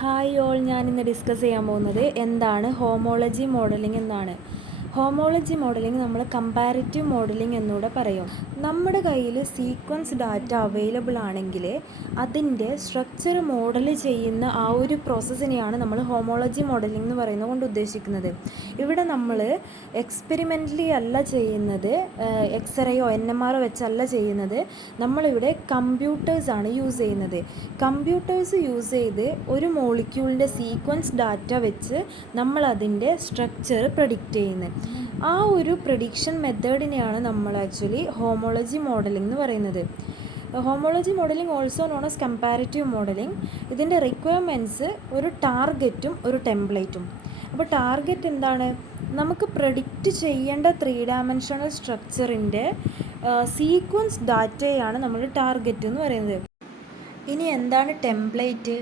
Hi all, ഞാനിന്ന് discuss ചെയ്യാൻ പോകുന്നത് എന്താണ് ഹോമോളജി മോഡലിംഗ് എന്നാണ്. ഹോമോളജി മോഡലിംഗ് നമ്മൾ കമ്പാരിറ്റീവ് മോഡലിംഗ് എന്നൂടെ പറയും. നമ്മുടെ കയ്യിൽ സീക്വൻസ് ഡാറ്റ അവൈലബിൾ ആണെങ്കിൽ അതിൻ്റെ സ്ട്രക്ചർ മോഡൽ ചെയ്യുന്ന ആ ഒരു പ്രോസസ്സിനെയാണ് നമ്മൾ ഹോമോളജി മോഡലിംഗ് എന്ന് പറയുന്നത് കൊണ്ട് ഉദ്ദേശിക്കുന്നത്. ഇവിടെ നമ്മൾ എക്സ്പെരിമെൻ്റലി അല്ല ചെയ്യുന്നത്, എക്സ്റേയോ NMR വെച്ചല്ല ചെയ്യുന്നത്. നമ്മളിവിടെ കമ്പ്യൂട്ടേഴ്സാണ് യൂസ് ചെയ്യുന്നത്. കമ്പ്യൂട്ടേഴ്സ് യൂസ് ചെയ്ത് ഒരു മോളിക്യൂളിൻ്റെ സീക്വൻസ് ഡാറ്റ വെച്ച് നമ്മളതിൻ്റെ സ്ട്രക്ചർ പ്രഡിക്റ്റ് ചെയ്യുന്നത്. ആ ഒരു പ്രഡിക്ഷൻ മെത്തേഡിനെയാണ് നമ്മൾ ആക്ച്വലി ഹോമോളജി മോഡലിംഗ് എന്ന് പറയുന്നത്. Homology modeling also known as comparative modeling. ഇതിൻ്റെ റിക്വയർമെൻറ്റ്സ് ഒരു ടാർഗറ്റും ഒരു ടെംപ്ലേറ്റും. അപ്പോൾ ടാർഗറ്റ് എന്താണ്? നമുക്ക് പ്രഡിക്റ്റ് ചെയ്യേണ്ട 3 ഡയമെൻഷണൽ സ്ട്രക്ചറിൻ്റെ സീക്വൻസ് ഡാറ്റയാണ് നമ്മൾ ടാർഗറ്റ് എന്ന് പറയുന്നത്. ഇനി എന്താണ് ടെംപ്ലേറ്റ്?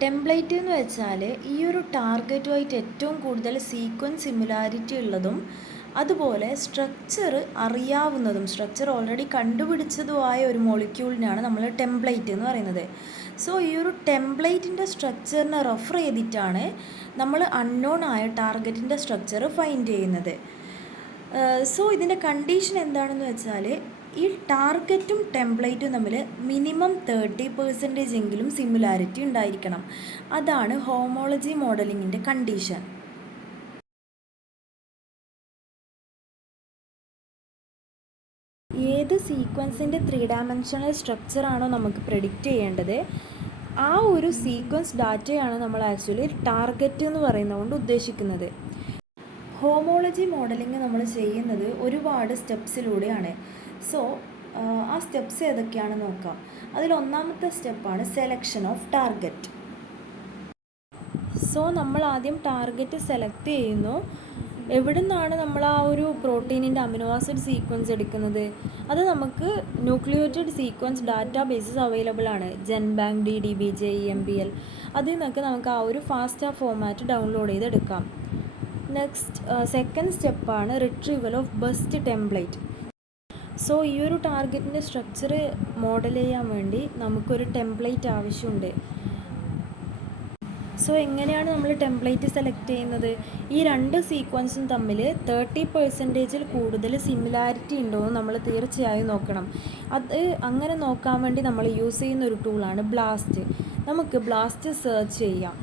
ടെംപ്ലേറ്റ് എന്ന് വെച്ചാൽ ഈ ഒരു ടാർഗറ്റുമായിട്ട് ഏറ്റവും കൂടുതൽ സീക്വൻസ് സിമിലാരിറ്റി ഉള്ളതും അതുപോലെ സ്ട്രക്ചർ അറിയാവുന്നതും സ്ട്രക്ചർ ഓൾറെഡി കണ്ടുപിടിച്ചതുമായ ഒരു മോളിക്യൂളിനാണ് നമ്മൾ ടെംപ്ലേറ്റ് എന്ന് പറയുന്നത്. സോ ഈ ഒരു ടെംപ്ലേറ്റിൻ്റെ സ്ട്രക്ചറിനെ റെഫർ ചെയ്തിട്ടാണ് നമ്മൾ അൺനോൺ ആയ ടാർഗറ്റിൻ്റെ സ്ട്രക്ചർ ഫൈൻഡ് ചെയ്യുന്നത്. സോ ഇതിൻ്റെ കണ്ടീഷൻ എന്താണെന്ന് വെച്ചാൽ ഈ ടാർഗറ്റും ടെംപ്ലേറ്റും തമ്മിൽ മിനിമം 30% എങ്കിലും സിമിലാരിറ്റി ഉണ്ടായിരിക്കണം. അതാണ് ഹോമോളജി മോഡലിങ്ങിൻ്റെ കണ്ടീഷൻ. ഏത് സീക്വൻസിൻ്റെ 3 ഡയമെൻഷണൽ സ്ട്രക്ചറാണോ നമുക്ക് പ്രെഡിക്റ്റ് ചെയ്യേണ്ടത്, ആ ഒരു സീക്വൻസ് ഡാറ്റയാണ് നമ്മൾ ആക്ച്വലി ടാർഗറ്റ് എന്ന് പറയുന്നത് കൊണ്ട് ഉദ്ദേശിക്കുന്നത്. ഹോമോളജി മോഡലിംഗ് നമ്മൾ ചെയ്യുന്നത് ഒരുപാട് സ്റ്റെപ്സിലൂടെയാണ്. സോ ആ സ്റ്റെപ്സ് ഏതൊക്കെയാണെന്ന് നോക്കാം. അതിൽ ഒന്നാമത്തെ സ്റ്റെപ്പാണ് സെലക്ഷൻ ഓഫ് ടാർഗറ്റ്. സോ നമ്മൾ ആദ്യം ടാർഗറ്റ് സെലക്ട് ചെയ്യുന്നു. എവിടെ നിന്നാണ് നമ്മൾ ആ ഒരു പ്രോട്ടീനിൻ്റെ അമിനോ ആസിഡ് സീക്വൻസ് എടുക്കുന്നത്? അത് നമുക്ക് nucleotide sequence databases available ആണ്. GenBank, DDBJ, EMBL. അതിൽ നിന്നൊക്കെ നമുക്ക് ആ ഒരു ഫാസ്റ്റ ഫോമാറ്റ് ഡൗൺലോഡ് ചെയ്തെടുക്കാം. നെക്സ്റ്റ് സെക്കൻഡ് സ്റ്റെപ്പാണ് retrieval of best template. So ഈ ഒരു ടാർഗറ്റിൻ്റെ സ്ട്രക്ചർ മോഡൽ ചെയ്യാൻ വേണ്ടി നമുക്കൊരു ടെംപ്ലേറ്റ് ആവശ്യമുണ്ട്. സോ എങ്ങനെയാണ് നമ്മൾ ടെംപ്ലേറ്റ് സെലക്ട് ചെയ്യുന്നത്? ഈ രണ്ട് സീക്വൻസും തമ്മിൽ 30% കൂടുതൽ സിമിലാരിറ്റി ഉണ്ടോ എന്ന് നമ്മൾ തീർച്ചയായും നോക്കണം. അത് അങ്ങനെ നോക്കാൻ വേണ്ടി നമ്മൾ യൂസ് ചെയ്യുന്ന ഒരു ടൂളാണ് ബ്ലാസ്റ്റ്. നമുക്ക് ബ്ലാസ്റ്റ് സെർച്ച് ചെയ്യാം.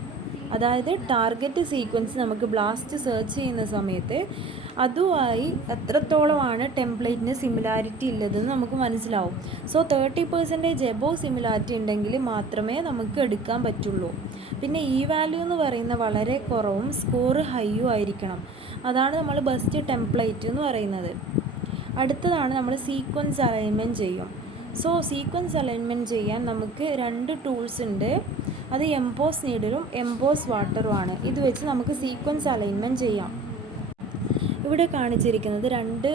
അതായത് ടാർഗറ്റ് സീക്വൻസ് നമുക്ക് ബ്ലാസ്റ്റ് സെർച്ച് ചെയ്യുന്ന സമയത്ത് അതുമായി എത്രത്തോളമാണ് ടെംപ്ലേറ്റിന് സിമിലാരിറ്റി ഉള്ളതെന്ന് നമുക്ക് മനസ്സിലാവും. സോ 30% എബോവ് സിമിലാരിറ്റി ഉണ്ടെങ്കിൽ മാത്രമേ നമുക്ക് എടുക്കാൻ പറ്റുള്ളൂ. പിന്നെ ഈ വാല്യൂ എന്ന് പറയുന്ന വളരെ കുറവും സ്കോർ ഹൈയും ആയിരിക്കണം. അതാണ് നമ്മൾ ബെസ്റ്റ് ടെംപ്ലേറ്റ് എന്ന് പറയുന്നത്. അടുത്തതാണ് നമ്മൾ സീക്വൻസ് അലൈൻമെൻറ്റ് ചെയ്യും. സോ സീക്വൻസ് അലൈൻമെൻറ്റ് ചെയ്യാൻ നമുക്ക് 2 ടൂൾസ് ഉണ്ട്. അത് എംബോസ് നീഡിലും എംബോസ് വാട്ടറുമാണ്. ഇത് വെച്ച് നമുക്ക് സീക്വൻസ് അലൈൻമെൻറ്റ് ചെയ്യാം. ഇവിടെ കാണിച്ചിരിക്കുന്നത് 2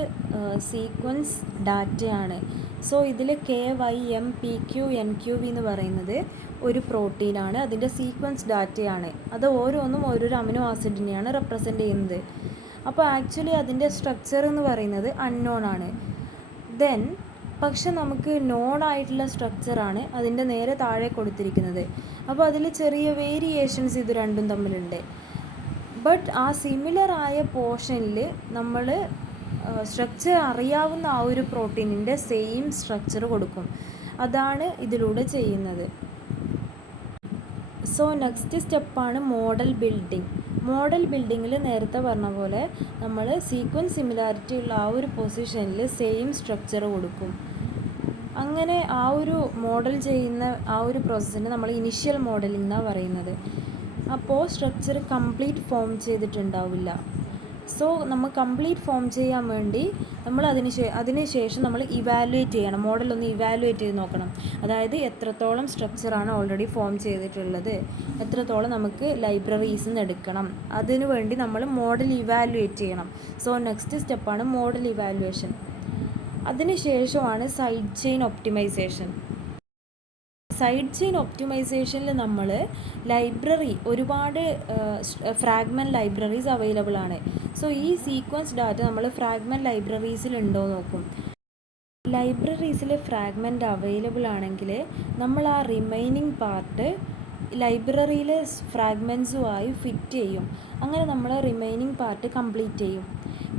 സീക്വൻസ് ഡാറ്റയാണ്. സോ ഇതിൽ KYMPQNQV എന്ന് പറയുന്നത് ഒരു പ്രോട്ടീനാണ്, അതിൻ്റെ സീക്വൻസ് ഡാറ്റയാണ്. അത് ഓരോന്നും ഓരോരോ അമിനോ ആസിഡിനെയാണ് റെപ്രസെൻ്റ് ചെയ്യുന്നത്. അപ്പോൾ ആക്ച്വലി അതിൻ്റെ സ്ട്രക്ചർ എന്ന് പറയുന്നത് അൺനോൺ ആണ്. ദെൻ പക്ഷെ നമുക്ക് നോൺ ആയിട്ടുള്ള സ്ട്രക്ചറാണ് അതിൻ്റെ നേരെ താഴെ കൊടുത്തിരിക്കുന്നത്. അപ്പോൾ അതിൽ ചെറിയ വേരിയേഷൻസ് ഇത് രണ്ടും തമ്മിലുണ്ട്. ബട്ട് ആ സിമിലർ ആയ പോർഷനിൽ നമ്മൾ സ്ട്രക്ചർ അറിയാവുന്ന ആ ഒരു പ്രോട്ടീനിൻ്റെ സെയിം സ്ട്രക്ചർ കൊടുക്കും. അതാണ് ഇതിലൂടെ ചെയ്യുന്നത്. സോ നെക്സ്റ്റ് സ്റ്റെപ്പാണ് മോഡൽ ബിൽഡിംഗ്. മോഡൽ ബിൽഡിങ്ങിൽ നേരത്തെ പറഞ്ഞ പോലെ നമ്മൾ സീക്വൻസ് സിമിലാരിറ്റി ഉള്ള ആ ഒരു പൊസിഷനിൽ സെയിം സ്ട്രക്ചർ കൊടുക്കും. അങ്ങനെ ആ ഒരു മോഡൽ ചെയ്യുന്ന ആ ഒരു പ്രോസസ്സിന് നമ്മൾ ഇനിഷ്യൽ മോഡലിംഗ് എന്നാണ് പറയുന്നത്. അപ്പോൾ സ്ട്രക്ചർ കംപ്ലീറ്റ് ഫോം ചെയ്തിട്ടുണ്ടാവില്ല. സോ നമ്മൾ കംപ്ലീറ്റ് ഫോം ചെയ്യാൻ വേണ്ടി നമ്മൾ അതിന് ശേഷം നമ്മൾ ഇവാലുവേറ്റ് ചെയ്യണം. മോഡലൊന്ന് ഇവാലുവേറ്റ് ചെയ്ത് നോക്കണം. അതായത് എത്രത്തോളം സ്ട്രക്ചറാണ് ഓൾറെഡി ഫോം ചെയ്തിട്ടുള്ളത്, എത്രത്തോളം നമുക്ക് ലൈബ്രറീസിൽ നിന്ന് എടുക്കണം, അതിനു വേണ്ടി നമ്മൾ മോഡൽ ഇവാലുവേറ്റ് ചെയ്യണം. സോ നെക്സ്റ്റ് സ്റ്റെപ്പാണ് മോഡൽ ഇവാലുവേഷൻ. അതിനുശേഷമാണ് side chain optimization. Side chain ഒപ്റ്റിമൈസേഷനിൽ നമ്മൾ ലൈബ്രറി ഒരുപാട് ഫ്രാഗ്മെൻറ്റ് ലൈബ്രറീസ് അവൈലബിൾ ആണ്. സോ ഈ സീക്വൻസ് ഡാറ്റ നമ്മൾ ഫ്രാഗ്മെൻറ്റ് ലൈബ്രറീസിൽ ഉണ്ടോ നോക്കും. ലൈബ്രറീസിൽ ഫ്രാഗ്മെൻറ്റ് അവൈലബിൾ ആണെങ്കിൽ നമ്മൾ ആ റിമൈനിങ് പാർട്ട് ലൈബ്രറിയിൽ ഫ്രാഗ്മെൻസുമായി ഫിറ്റ് ചെയ്യും. അങ്ങനെ നമ്മൾ റിമൈനിങ് പാർട്ട് കംപ്ലീറ്റ് ചെയ്യും.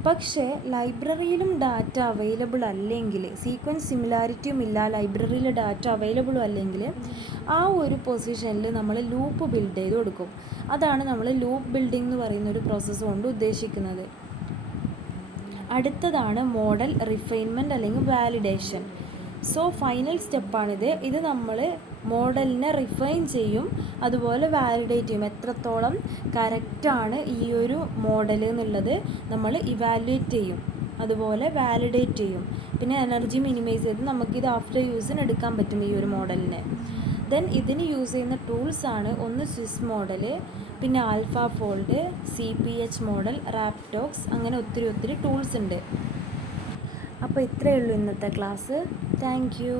പക്ഷേ ലൈബ്രറിയിലും ഡാറ്റ അവൈലബിൾ അല്ലെങ്കിൽ, സീക്വൻസ് സിമിലാരിറ്റിയും ഇല്ല, ലൈബ്രറിയിൽ ഡാറ്റ അവൈലബിളും അല്ലെങ്കിൽ, ആ ഒരു പൊസിഷനിൽ നമ്മൾ ലൂപ്പ് ബിൽഡ് ചെയ്ത് കൊടുക്കും. അതാണ് നമ്മൾ ലൂപ്പ് ബിൽഡിംഗ് എന്ന് പറയുന്ന ഒരു പ്രോസസ്സ് കൊണ്ട് ഉദ്ദേശിക്കുന്നത്. അടുത്തതാണ് മോഡൽ റിഫൈൻമെൻറ്റ് അല്ലെങ്കിൽ വാലിഡേഷൻ. സോ ഫൈനൽ സ്റ്റെപ്പാണിത്. ഇത് നമ്മൾ മോഡലിനെ റിഫൈൻ ചെയ്യും, അതുപോലെ വാലിഡേറ്റ് ചെയ്യും. എത്രത്തോളം കറക്റ്റാണ് ഈ ഒരു മോഡൽ എന്നുള്ളത് നമ്മൾ ഇവാലുവേറ്റ് ചെയ്യും, അതുപോലെ വാലിഡേറ്റ് ചെയ്യും. പിന്നെ എനർജി മിനിമൈസ് ചെയ്ത് നമുക്കിത് ആഫ്റ്റർ യൂസിന് എടുക്കാൻ പറ്റും ഈ ഒരു മോഡലിനെ. ദെൻ ഇതിന് യൂസ് ചെയ്യുന്ന ടൂൾസാണ് ഒന്ന് സ്വിസ് മോഡൽ, പിന്നെ ആൽഫാഫോൾഡ്, CPH മോഡൽ, റാപ്റ്റോക്സ്, അങ്ങനെ ഒത്തിരി ടൂൾസ് ഉണ്ട്. അപ്പോൾ ഇത്രയേ ഉള്ളൂ ഇന്നത്തെ ക്ലാസ്. Thank you.